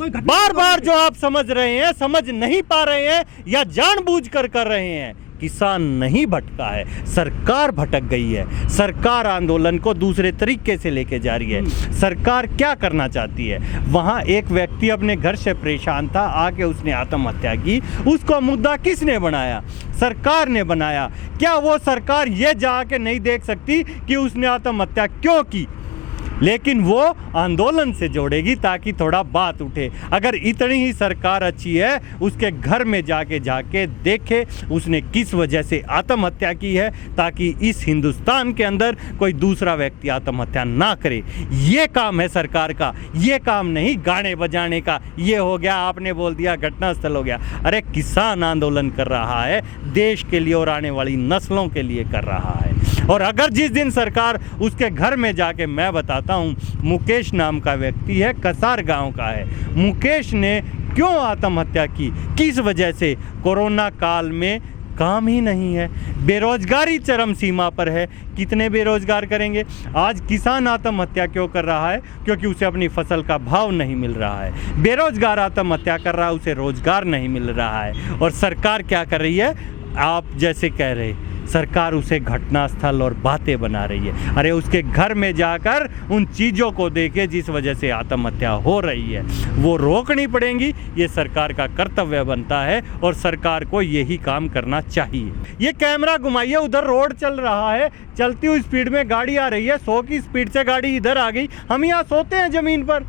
बार बार जो आप समझ रहे हैं, समझ नहीं पा रहे हैं या जानबूझकर कर रहे हैं। किसान नहीं भटका है, सरकार भटक गई है। सरकार आंदोलन को दूसरे तरीके से लेके जा रही है। सरकार क्या करना चाहती है? वहां एक व्यक्ति अपने घर से परेशान था, आके उसने आत्महत्या की। उसको मुद्दा किसने बनाया? सरकार ने बनाया। क्या वो सरकार ये जाके नहीं देख सकती कि उसने आत्महत्या क्यों की? लेकिन वो आंदोलन से जोड़ेगी ताकि थोड़ा बात उठे। अगर इतनी ही सरकार अच्छी है, उसके घर में जाके देखे उसने किस वजह से आत्महत्या की है, ताकि इस हिंदुस्तान के अंदर कोई दूसरा व्यक्ति आत्महत्या ना करे। ये काम है सरकार का, ये काम नहीं गाने बजाने का। ये हो गया, आपने बोल दिया घटनास्थल हो गया। अरे किसान आंदोलन कर रहा है, देश के लिए और आने वाली नस्लों के लिए कर रहा है। और अगर जिस दिन सरकार उसके घर में जाके, मैं बताता हूं, मुकेश नाम का व्यक्ति है, कसार गांव का है। मुकेश ने क्यों आत्महत्या की? किस वजह से? कोरोना काल में काम ही नहीं है, बेरोजगारी चरम सीमा पर है। कितने बेरोजगार करेंगे? आज किसान आत्महत्या क्यों कर रहा है? क्योंकि उसे अपनी फसल का भाव नहीं मिल रहा है। बेरोजगार आत्महत्या कर रहा है, उसे रोजगार नहीं मिल रहा है। और सरकार क्या कर रही है? आप जैसे कह रहे, सरकार उसे घटनास्थल और बातें बना रही है। अरे उसके घर में जाकर उन चीज़ों को देखे जिस वजह से आत्महत्या हो रही है, वो रोकनी पड़ेंगी। ये सरकार का कर्तव्य बनता है और सरकार को यही काम करना चाहिए। ये कैमरा घुमाइए, उधर रोड चल रहा है, चलती हुई स्पीड में गाड़ी आ रही है, 100 की स्पीड से गाड़ी इधर आ गई। हम यहाँ सोते हैं ज़मीन पर।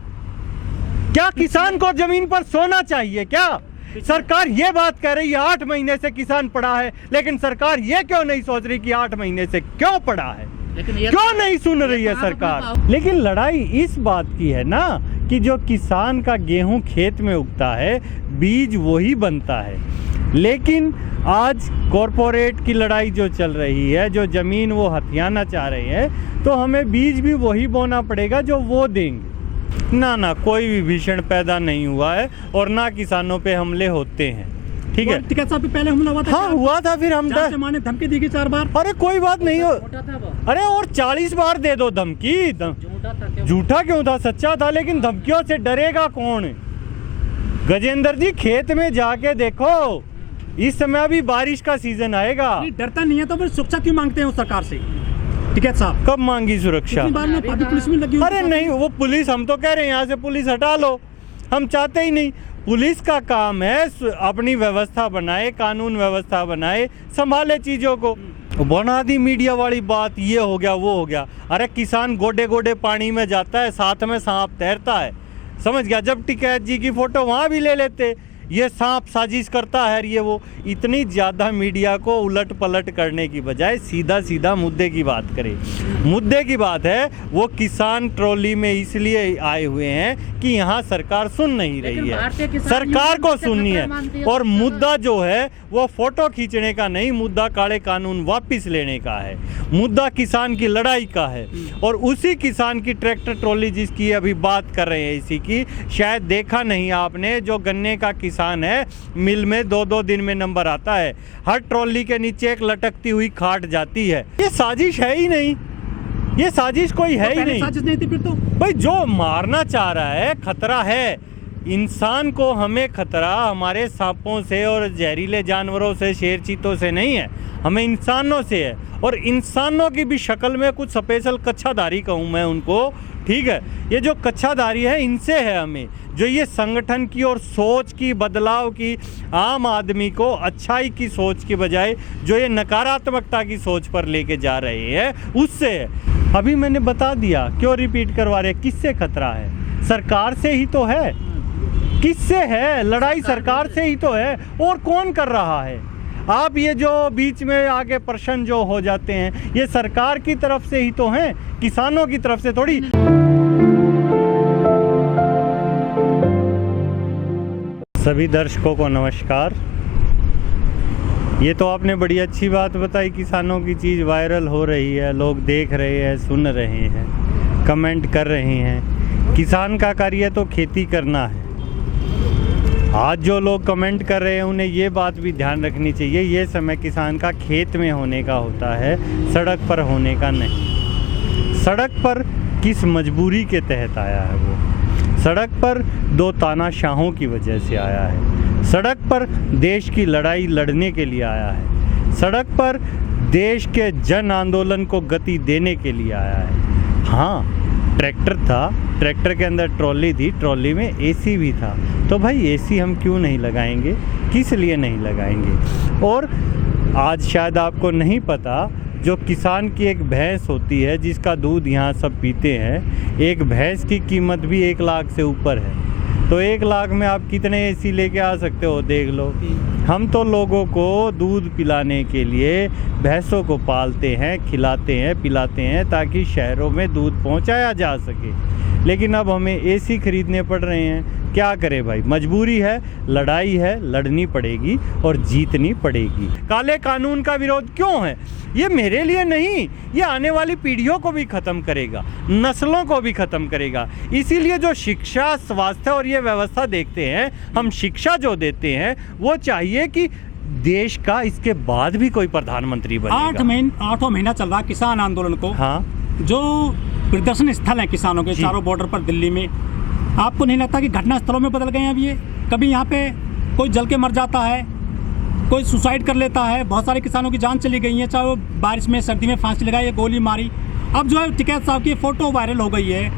क्या किसान को ज़मीन पर सोना चाहिए क्या? सरकार ये बात कह रही है 8 महीने से किसान पड़ा है, लेकिन सरकार ये क्यों नहीं सोच रही कि 8 महीने से क्यों पड़ा है? क्यों नहीं सुन रही है सरकार? लेकिन लड़ाई इस बात की है ना कि जो किसान का गेहूं खेत में उगता है, बीज वही बनता है। लेकिन आज कॉरपोरेट की लड़ाई जो चल रही है, जो जमीन वो हथियाना चाह रहे हैं, तो हमें बीज भी वही बोना पड़ेगा जो वो देंगे। ना, कोई भी भीषण पैदा नहीं हुआ है और ना किसानों पे हमले होते हैं। ठीक है, टिकैत साहब पे पहले हमला हुआ था। हाँ हुआ था, फिर हम धमकी दी गई 4 बार। अरे कोई बात नहीं हो, अरे और 40 बार दे दो धमकी। झूठा क्यों था? सच्चा था। लेकिन धमकियों से डरेगा कौन? गजेंद्र जी, खेत में जाके देखो, इस समय अभी बारिश का सीजन आएगा। डरता नहीं है तो फिर सुरक्षा क्यों मांगते हैं उस सरकार से? टिकैत साहब, कब मांगी सुरक्षा? पुलिस में लगी। अरे नहीं, वो पुलिस, हम तो कह रहे हैं यहाँ से पुलिस हटा लो। हम चाहते ही नहीं। पुलिस का काम है अपनी व्यवस्था बनाए, कानून व्यवस्था बनाए, संभाले चीजों को। बना दी मीडिया वाली बात, ये हो गया वो हो गया। अरे किसान गोडे गोडे पानी में जाता है, साथ में सांप तैरता है, समझ गया? जब टिकैत जी की फोटो वहां भी ले लेते, ये सांप साजिश करता है, ये वो। इतनी ज़्यादा मीडिया को उलट पलट करने की बजाय सीधा सीधा मुद्दे की बात करें। मुद्दे की बात है, वो किसान ट्रॉली में इसलिए आए हुए हैं कि यहाँ सरकार सुन नहीं रही है, सरकार को सुननी है। और मुद्दा जो है वो फोटो खींचने का नहीं, मुद्दा काले कानून वापस लेने का है, मुद्दा किसान की लड़ाई का है। और उसी किसान की ट्रैक्टर ट्रॉली जिसकी अभी बात कर रहे हैं, इसी की, शायद देखा नहीं आपने, जो गन्ने का किसान है, मिल में 2-2 दिन में नंबर आता है, हर ट्रॉली के नीचे एक लटकती हुई खाट जाती है। ये साजिश है ही नहीं, ये साजिश कोई है ही नहीं। साजिश नहीं थी फिर तो भाई, जो मारना चाह रहा है, खतरा है इंसान को, हमें खतरा हमारे सांपों से और जहरीले जानवरों से, शेर चीतों से नहीं है, हमें इंसानों से है। और इंसानों की भी शक्ल में कुछ स्पेशल कच्छाधारी कहूँ मैं उनको, ठीक है? ये जो कच्छाधारी है, इनसे है हमें, जो ये संगठन की और सोच की, बदलाव की, आम आदमी को अच्छाई की सोच की बजाय जो ये नकारात्मकता की सोच पर लेके जा रहे हैं, उससे है। अभी मैंने बता दिया, क्यों रिपीट करवा रहे? किससे खतरा है? सरकार से ही तो है। किससे है लड़ाई? सरकार से ही तो है। और कौन कर रहा है? आप ये जो बीच में आके प्रश्न जो हो जाते हैं, ये सरकार की तरफ से ही तो हैं, किसानों की तरफ से थोड़ी। सभी दर्शकों को नमस्कार। ये तो आपने बड़ी अच्छी बात बताई, किसानों की चीज़ वायरल हो रही है, लोग देख रहे हैं, सुन रहे हैं, कमेंट कर रहे हैं। किसान का कार्य तो खेती करना है। आज जो लोग कमेंट कर रहे हैं, उन्हें ये बात भी ध्यान रखनी चाहिए, ये समय किसान का खेत में होने का होता है, सड़क पर होने का नहीं। सड़क पर किस मजबूरी के तहत आया है वो? सड़क पर 2 तानाशाहों की वजह से आया है, सड़क पर देश की लड़ाई लड़ने के लिए आया है, सड़क पर देश के जन आंदोलन को गति देने के लिए आया है। हाँ, ट्रैक्टर था, ट्रैक्टर के अंदर ट्रॉली थी, ट्रॉली में एसी भी था, तो भाई एसी हम क्यों नहीं लगाएंगे, किस लिए नहीं लगाएंगे। और आज शायद आपको नहीं पता, जो किसान की एक भैंस होती है जिसका दूध यहाँ सब पीते हैं, एक भैंस की कीमत भी 1 लाख से ऊपर है। तो 1 लाख में आप कितने एसी लेके आ सकते हो, देख लो। हम तो लोगों को दूध पिलाने के लिए भैंसों को पालते हैं, खिलाते हैं, पिलाते हैं ताकि शहरों में दूध पहुंचाया जा सके, लेकिन अब हमें एसी खरीदने पड़ रहे हैं। क्या करें भाई, मजबूरी है, लड़ाई है, लड़नी पड़ेगी और जीतनी पड़ेगी। काले कानून का विरोध क्यों है? ये मेरे लिए नहीं, ये आने वाली पीढ़ियों को भी ख़त्म करेगा, नस्लों को भी ख़त्म करेगा। इसीलिए जो शिक्षा, स्वास्थ्य और ये व्यवस्था देखते हैं, हम शिक्षा जो देते हैं, वो चाहिए कि देश का इसके बाद भी कोई प्रधानमंत्री बनेगा। 8 महीना चल रहा किसान आंदोलन को। हाँ, जो प्रदर्शन स्थल हैं किसानों के चारों बॉर्डर पर दिल्ली में, आपको नहीं लगता कि घटना स्थलों में बदल गए हैं अब ये? कभी यहाँ पे कोई जल के मर जाता है, कोई सुसाइड कर लेता है, बहुत सारे किसानों की जान चली गई है, चाहे वो बारिश में, सर्दी में फांसी लगाई या गोली मारी। अब जो है टिकैत साहब की फ़ोटो वायरल हो गई है,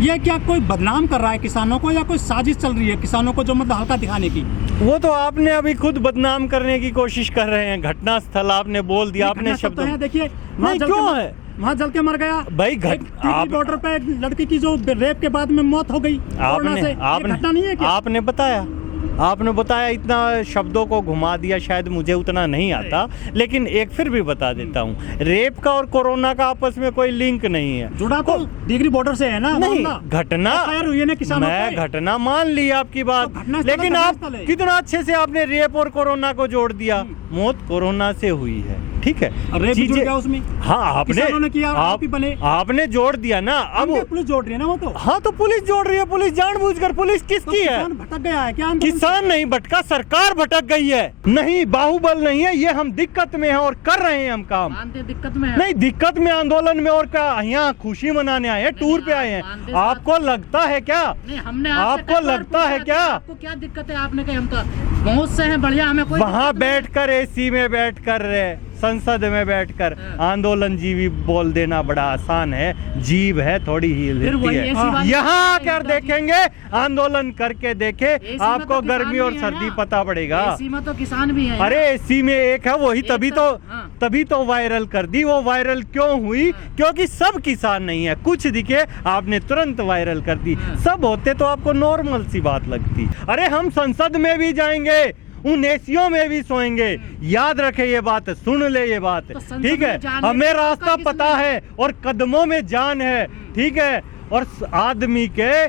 ये क्या कोई बदनाम कर रहा है किसानों को या कोई साजिश चल रही है किसानों को जो मतलब हल्का दिखाने की? वो तो आपने अभी खुद बदनाम करने की कोशिश कर रहे हैं। घटना स्थल आपने बोल दिया, आपने शब्द देखिए नहीं, क्यों है वहाँ जल के मर गया भाई। बॉर्डर पे एक लड़की की जो रेप के बाद में मौत हो गई, घटना नहीं है क्या? आपने बताया, इतना शब्दों को घुमा दिया, शायद मुझे उतना नहीं आता, लेकिन एक फिर भी बता देता हूँ, रेप का और कोरोना का आपस में कोई लिंक नहीं है। जुड़ा तो डिग्री बॉर्डर से है ना? नहीं, घटना मैं घटना मान ली आपकी बात, तो लेकिन आप कितना अच्छे से आपने रेप और कोरोना को जोड़ दिया। मौत कोरोना से हुई है, ठीक है, चीजें उसमें। हाँ, आपने किया, आपने जोड़ दिया ना। अब पुलिस जोड़ रही है ना, वो तो। हाँ, तो पुलिस जोड़ रही है, पुलिस जानबूझकर। पुलिस किसकी है? भटक गया है क्या? किसान नहीं भटका, सरकार भटक गई है। नहीं, बाहुबल नहीं है ये, हम दिक्कत में हैं और कर रहे हैं हम काम। दिक्कत में नहीं, दिक्कत में, आंदोलन में, और क्या यहाँ खुशी मनाने आए हैं, टूर पे आए हैं। आपको लगता है क्या? आपको लगता है क्या? आपको क्या दिक्कत है? आपने कहा हम तो बहुत से हैं, बढ़िया, हमें कोई वहाँ बैठकर एसी में बैठकर संसद में बैठकर आंदोलन जीवी बोल देना बड़ा आसान है, जीव है थोड़ी ही हिलती है। यहाँ आकर देखेंगे, आंदोलन करके देखे, आपको गर्मी और सर्दी पता पड़ेगा। एसी में तो किसान भी है। अरे एसी में एक है, वही तभी तो वायरल कर दी। वो वायरल क्यों हुई? क्योंकि सब किसान नहीं है, कुछ दिखे आपने तुरंत वायरल कर दी। सब होते तो आपको नॉर्मल सी बात लगती। अरे हम संसद में भी जाएंगे, उन एसियों में भी सोएंगे। याद रखे ये बात, सुन ले ये बात, ठीक है? हमें रास्ता पता है और कदमों में जान है, ठीक है? और आदमी के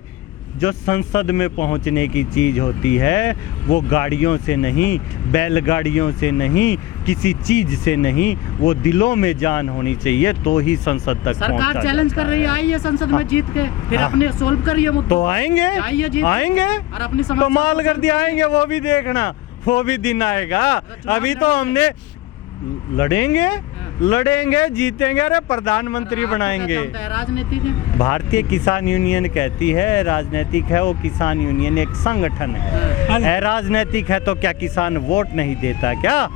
जो संसद में पहुंचने की चीज होती है, वो गाड़ियों से नहीं, बैलगाड़ियों से नहीं, किसी चीज से नहीं, वो दिलों में जान होनी चाहिए, तो ही संसद तक सरकार चैलेंज कर रही है, आइए संसद में जीत के, फिर अपने सोल्व करिए मुद्दे। तो आएंगे और अपनी कमाल कर दिया, आएंगे, वो भी देखना, वो भी दिन आएगा। अभी तो हमने लड़ेंगे, जीतेंगे, अरे प्रधानमंत्री बनाएंगे। राजनीतिक है, भारतीय किसान यूनियन कहती है राजनीतिक है, वो किसान यूनियन एक संगठन है। राजनीतिक है तो क्या किसान वोट नहीं देता क्या?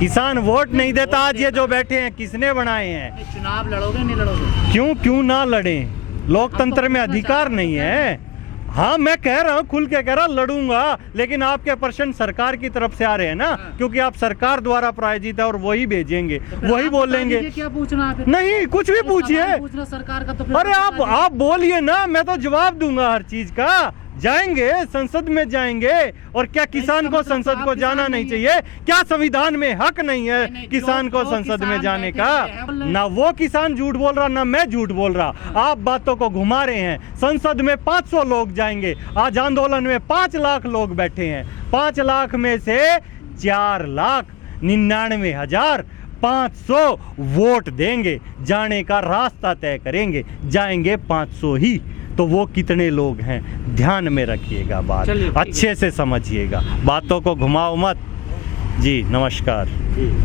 किसान वोट नहीं देता। आज ये जो बैठे हैं किसने बनाए हैं? चुनाव लड़ोगे नहीं लड़ोगे? क्यों ना लड़ें? लोकतंत्र में अधिकार नहीं है। हाँ, मैं कह रहा हूँ, खुल के कह रहा, लड़ूंगा, लेकिन आपके प्रश्न सरकार की तरफ से आ रहे हैं ना, क्योंकि आप सरकार द्वारा प्रायोजित है और वही भेजेंगे, तो वही बोलेंगे। क्या पूछना है? नहीं, कुछ भी पूछिए सरकार का तो। अरे आप बोलिए ना, मैं तो जवाब दूंगा हर चीज का। जाएंगे, संसद में जाएंगे, और क्या किसान को संसद को जाना नहीं चाहिए? क्या संविधान में हक नहीं है किसान को संसद में जाने का? ना वो किसान झूठ बोल रहा, ना मैं झूठ बोल रहा। आप बातों को घुमा रहे हैं। संसद में 500 लोग जाएंगे, आज आंदोलन में 5 लाख लोग बैठे हैं। 5 लाख में से 4,99,500 वोट देंगे, जाने का रास्ता तय करेंगे, जाएंगे 500 ही। तो वो कितने लोग हैं, ध्यान में रखिएगा, बात अच्छे से समझिएगा, बातों को घुमाओ मत। जी नमस्कार।